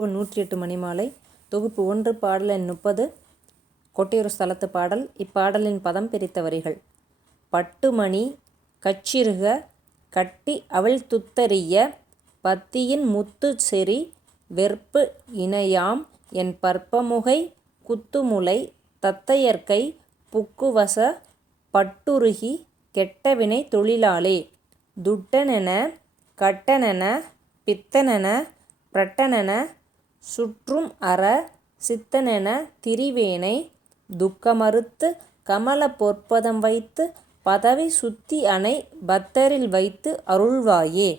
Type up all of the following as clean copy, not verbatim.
108 மணிமாலை தொகுப்பு 1 பாடல் எண் 30 கொட்டையூர் ஸ்தலத்து பாடல். இப்பாடலின் பதம் பிரித்த வரிகள். பட்டுமணி கச்சிறுக கட்டி அவிழ்த்துத்தறிய பத்தியின் முத்து செறி வெற்பு இணையாம் என் பற்பமுகை குத்துமுலை தத்தையர்கை புக்குவச பட்டுருகி கெட்டவினை தொழிலாளே. துட்டனென கட்டனென பித்தனென பிரட்டனென சுற்றும் அற சித்தனென திரிவேனை துக்கமறுத்து கமல பொற்பதம் வைத்து பதவி சுத்தி அணை பத்தரில் வைத்து அருள்வாயே.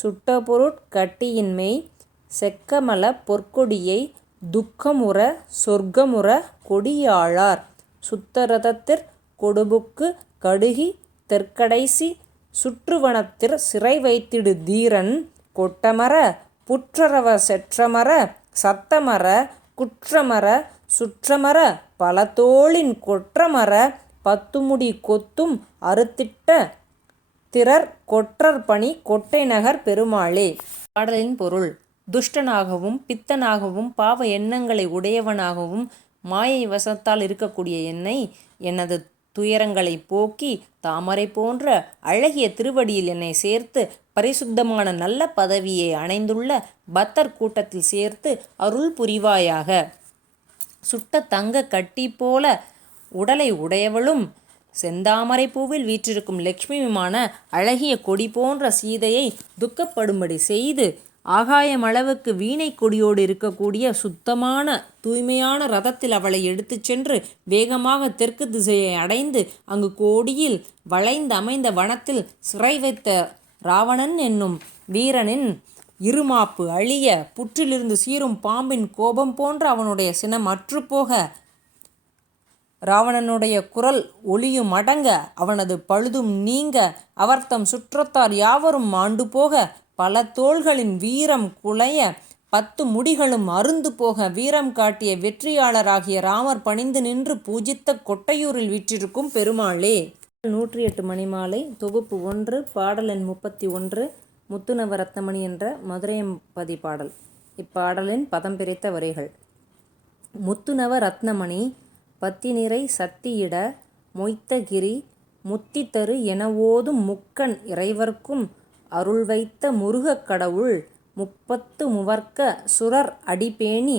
சுட்டபொருட் கட்டியின்மெய் செக்கமல பொற்கொடியை துக்கமுற சொர்க்கமுற கொடியாளார் சுத்தரதத்திற் கொடுபுக்கு கடுகி தெற்கடைசி சுற்றுவனத்திற் சிறை வைத்திடு தீரன் கொட்டமர புற்றரவ செற்றமர சத்தமர குற்றமர சுற்றமர பலதோளின் கொற்றமர பத்துமுடி கொத்தும் அறுத்திட்ட திறர் கொற்றர் பணி கொட்டைநகர் பெருமாளே. பாடலின் பொருள். துஷ்டனாகவும் பித்தனாகவும் பாவ எண்ணங்களை உடையவனாகவும் மாயை வசத்தால் இருக்கக்கூடிய என்னை எனது துயரங்களை போக்கி தாமரை போன்ற அழகிய திருவடியில் என்னை சேர்த்து பரிசுத்தமான நல்ல பதவியை அணைந்துள்ள பக்தர் கூட்டத்தில் சேர்த்து அருள் புரிவாயாக. சுட்ட தங்க கட்டி போல உடலை உடையவளும் செந்தாமரை பூவில் வீற்றிருக்கும் லட்சுமியுமான அழகிய கொடி போன்ற சீதையை துக்கப்படும்படி செய்து ஆகாயமளவுக்கு வீணை கொடியோடு இருக்கக்கூடிய சுத்தமான தூய்மையான ரதத்தில் அவளை எடுத்து சென்று வேகமாக தெற்கு திசையை அடைந்து அங்கு கோடியில் வளைந்து அமைந்த வனத்தில் சிறை வைத்த ராவணன் என்னும் வீரனின் இருமாப்பு அழிய புற்றிலிருந்து சீரும் பாம்பின் கோபம் போன்ற அவனுடைய சினம் அற்றுப்போக ராவணனுடைய குரல் ஒளியும் அடங்க அவனது பழுதும் நீங்க அவர்தம் சுற்றத்தார் யாவரும் மாண்டு போக பல தோள்களின் வீரம் குலைய 10 முடிகளும் அருந்து போக வீரம் காட்டிய வெற்றியாளராகிய ராமர் பணிந்து நின்று பூஜித்த கொட்டையூரில் வீற்றிருக்கும் பெருமாளே. 108 மணிமாலை தொகுப்பு 1 பாடல் எண் 31 முத்துநவ ரத்னமணி என்ற மதுரையம்பதி பாடல். இப்பாடலின் பதம் பிரித்த வரிகள். முத்துநவ ரத்னமணி பத்தினிறை சத்தியிட மொய்த்தகிரி முத்தித்தரு என ஓதும் முக்கண் இறைவர்க்கும் அருள் வைத்த முருகக் கடவுள் 30 முவர்க்க சுரர் அடிபேணி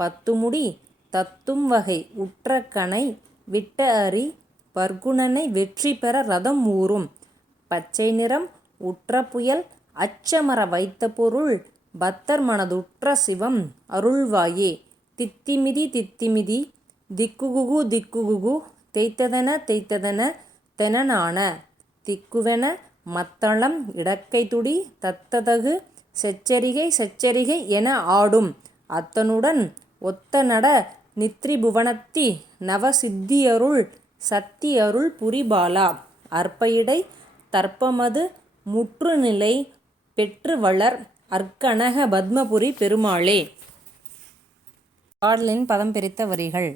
10 முடி தத்தும் வகை உற்ற கணை விட்ட அரி பர்குணனை வெற்றி பெற ரதம் ஊறும் பச்சை நிறம் உற்ற புயல் அச்சமர வைத்த பொருள் பத்தர் மனதுற்ற சிவம் அருள்வாயே. தித்திமிதி தித்திமிதி திக்குகுகு திக்குகுகு தேய்த்ததென தேய்த்ததென தெனனான திக்குவென மத்தளம் இடக்கை துடி தத்ததகு செச்சரிகை செச்சரிகை என ஆடும் அத்தனுடன் ஒத்த நட நித்ரிபுவனத்தி நவசித்தியருள் சத்தி அருள் புரிபாலா. அற்பயிடை தர்ப்பமது முற்றுநிலை பெற்று வளர் அற்கனக பத்மபுரி பெருமாளே. பாடலின் பதம் பிரித்த வரிகள்.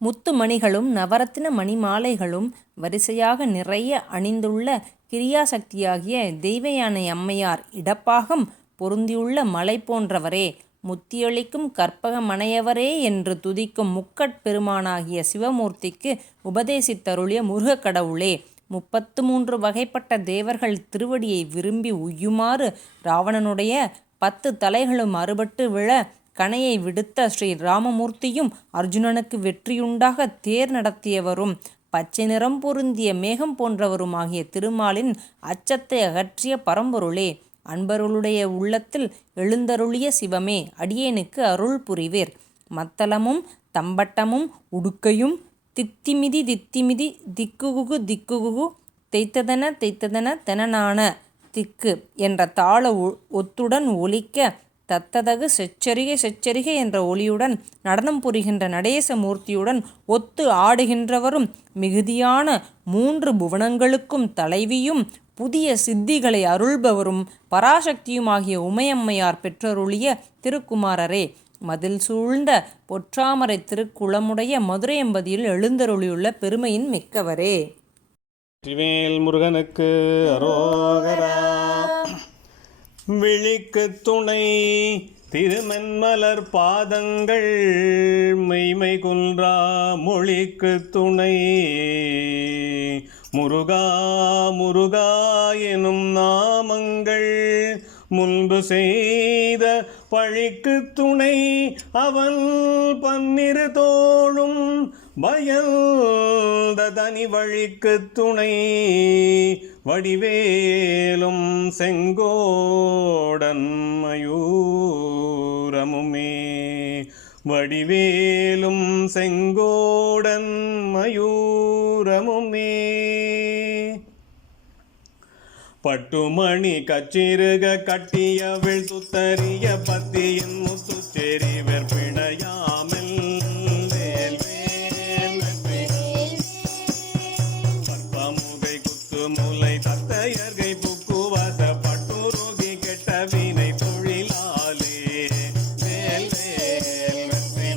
முத்து மணிகளும் நவரத்தின மணிமாலைகளும் வரிசையாக நிறைய அணிந்துள்ள கிரியாசக்தியாகிய தெய்வயானை அம்மையார் இடப்பாகம் பொருந்தியுள்ள மலை போன்றவரே முத்தியளிக்கும் கற்பகமனையவரே என்று துதிக்கும் முக்கட்பெருமானாகிய சிவமூர்த்திக்கு உபதேசித்தருளிய முருகக் கடவுளே. 33 வகைப்பட்ட தேவர்கள் திருவடியை விரும்பி உய்யுமாறு ராவணனுடைய 10 தலைகளும் அறுபட்டு விழ கணையை விடுத்த ஸ்ரீ ராமமூர்த்தியும் அர்ஜுனனுக்கு வெற்றியுண்டாக தேர் நடத்தியவரும் பச்சை நிறம் பொருந்திய மேகம் போன்றவருமாகிய திருமாலின் அச்சத்தை அகற்றிய பரம்பொருளே. அன்பருளுடைய உள்ளத்தில் எழுந்தருளிய சிவமே அடியேனுக்கு அருள் புரிவீர். மத்தளமும் தம்பட்டமும் உடுக்கையும் தித்திமிதி தித்திமிதி திக்குகுகு திக்குகுகு தேய்த்ததென தேய்த்ததென தெனனான திக்கு என்ற தாள ஒத்துடன் ஒலிக்க தத்ததகு செச்சரிகை செச்சரிகை என்ற ஒளியுடன் நடனம் புரிகின்ற நடேச மூர்த்தியுடன் ஒத்து ஆடுகின்றவரும் மிகுதியான 3 புவனங்களுக்கும் தலைவியும் புதிய சித்திகளை அருள்பவரும் பராசக்தியுமாகிய உமையம்மையார் பெற்றருளிய திருக்குமாரரே. மதில் சூழ்ந்த பொற்றாமரை திருக்குளமுடைய மதுரையம்பதியில் எழுந்தருளியுள்ள பெருமையின் மிக்கவரே. வெற்றிவேல் முருகனுக்கு அரோகரா. விழிக்கு துணை திருமென்மலர் பாதங்கள் மெய்மை குன்றா மொழிக்கு துணை. முருகா முருகா எனும் நாமங்கள் முன்பு செய்த பழிக்கு துணை. அவன் பன்னிரு தோளும் பயந்த தனி வழிக்கு துணை. வடிவேலும் செங்கோடன் மயூரமுமே. வடிவேலும் செங்கோடன் மயூரமுமே. பட்டுமணி கச்சிறுக கட்டியவிழ் துத்தறிய பத்தியின் முத்துச்சேரி வெற்பிணையாமல் பற்பமுகை குத்து முலை தத்தையர்கை புக்குவாச பட்டுருகி கெட்ட வினை தொழிலாலே வேல் வேல் வெற்றி.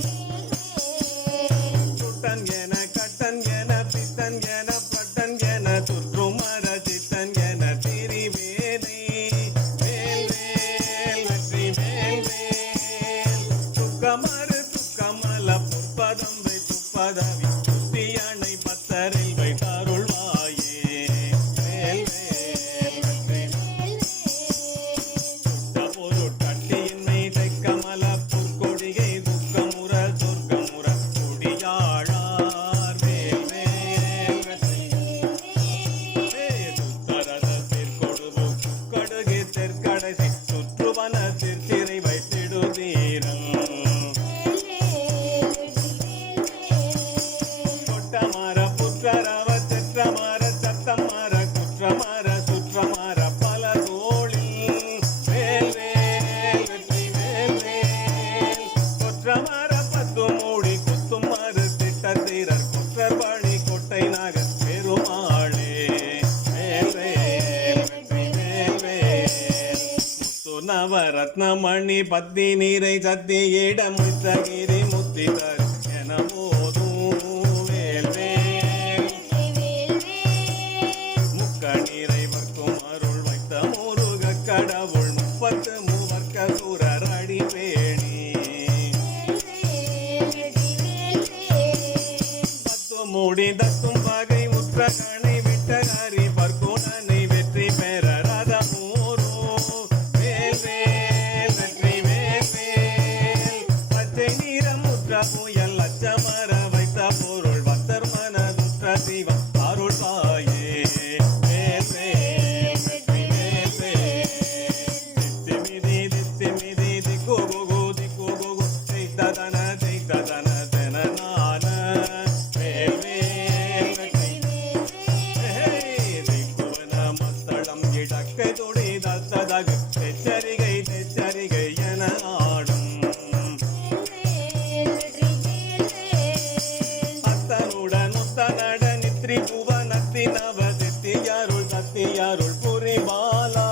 சுட்டன் என கட்டன் என பித்தன் என பட்டன் என துற்றுமர சித்தன் என திரிவேனை. வேல் வேல் வெற்றி வேல் வேல். துக்கமறு துக்கமல புற்பதம்பை துப்பதவி துத்தியணை பத்தரில் வைத்தருள்வாயே. வேல் வேல் வெற்றி. சுட்ட பொருட்கட்டியின்மை தைக்கமல பொற்கொடிகை துக்கமுற சொர்க்கமுற குடியாழார். வேல் வேல் வெற்றி. சுத்தரத திருக்கொடுவு கடுகு தெற்கடைசி சுற்றுவன திருச்சிறை வைத்திடுதீரன். கொட்டமர புற்றரவ தெற்றமர சத்தமர குற்றமர சுற்றமர பல தோளில். வேல் வேல் வெற்றி வேல் வேல். கொற்றமர பத்து மூடி குத்தும் மறு திட்டத்திரர் குற்றர் வழி கொட்டை நகர் பெருமாளே. வேல் வேல் வெற்றி வேல் வேல். முத்து நவரத்னமணி பத்தி நீரை சத்தி இடம் முத்தகிரி முத்தி தரு என போதும். வேல் வேல். முக்கணீரை வர்க்கும் அருள் வைத்த முருக கடவுள் 33 சூரர் அடி பேணி. பத்து மூடி தத்தும் பகை உற்ற கணை விட்ட ஹரி பர்குணனை வெற்றி பெற ரதமூரோ. வேல் வேல் வெற்றி வேல் வேல். பச்சை நிறமுற்ற புயல் அச்சமர வைத்த பொருள் பக்தர் மனதுற்ற சிவம் அருள் தாயே. வேல் வேல் வெற்றி வேல் வேல். தித்திமிதி தித்திமிதி திக்கு குகு திக்கு குகு செய்ததன செய்ததன தெனநான. வேல் வேல் வெற்றி. திக்குவன மத்தளம் இடக்கை துடி தத்ததகு தெச்சரிகை தெச்சரிகை என ஆடும். அத்தனுடன் உத்தனட நித்ரி புவனத்தினவ சித்தியருள் சத்தியருள் புரிபாலா.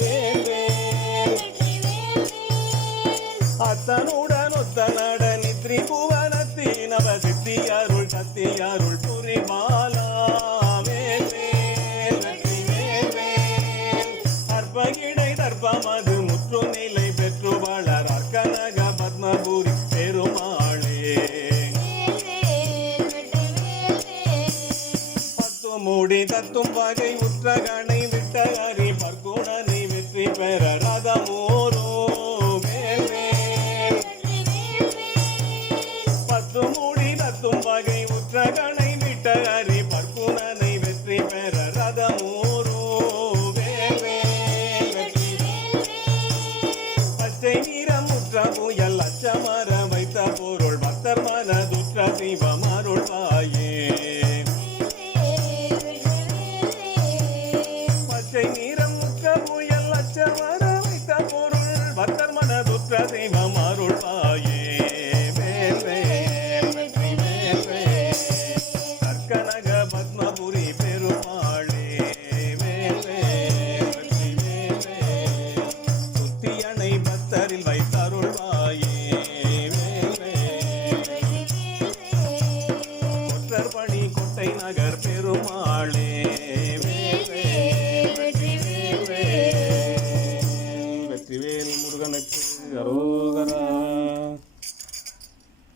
வேல் வேல். அத்தனுடன் ஒத்தனட நித்ரி புவனத்தினவ சித்தியருள் சத்தியருள் புரிபாலா. வேல் வேல் வெற்றி வேல் வேல். அற்பகிடை தர்ப்பமது முற்று நிலை பெற்று வளர் அர்க்கனக பத்மபுரி பெருமாளே. பத்து மூடி தத்தும் வகை உற்ற கணை விட்ட ஹரி பர்குணனை வெற்றி பெற ரதமோரோ. வேல் வேல். பத்து மூடி தத்தும் வகை உற்ற கணை விட்ட ஹரி பர்குணனை வெற்றி பெற ரதமோரோ. வேல் வேல் வெற்றி. பச்சை நிறமுற்ற புயல் அச்சமர வைத்த பொருள் பக்தர் மனதுற்ற சிவம் அருள் தாயே. பச்சை நிறமுற்ற புயல் அச்சமர வைத்த பொருள் பக்தர் மனதுற்ற சிவம் அருள் தாயே. வேல் வேல் வெற்றி வேல் வேல். கற்கனக பத்மபுரி பெருமாளே. வேல் வேல் வெற்றி வேல் வேல். சுத்தியணை பக்தரில் வைத்தருள்வாயே. வேல் வேல். கொற்றர் பணி கொட்டை நகர் பெருமாளே. வேல் வேல் வெற்றி வேல் வேல். வெற்றிவேல் முருகனுக்கு அரோகரா. அரோகரா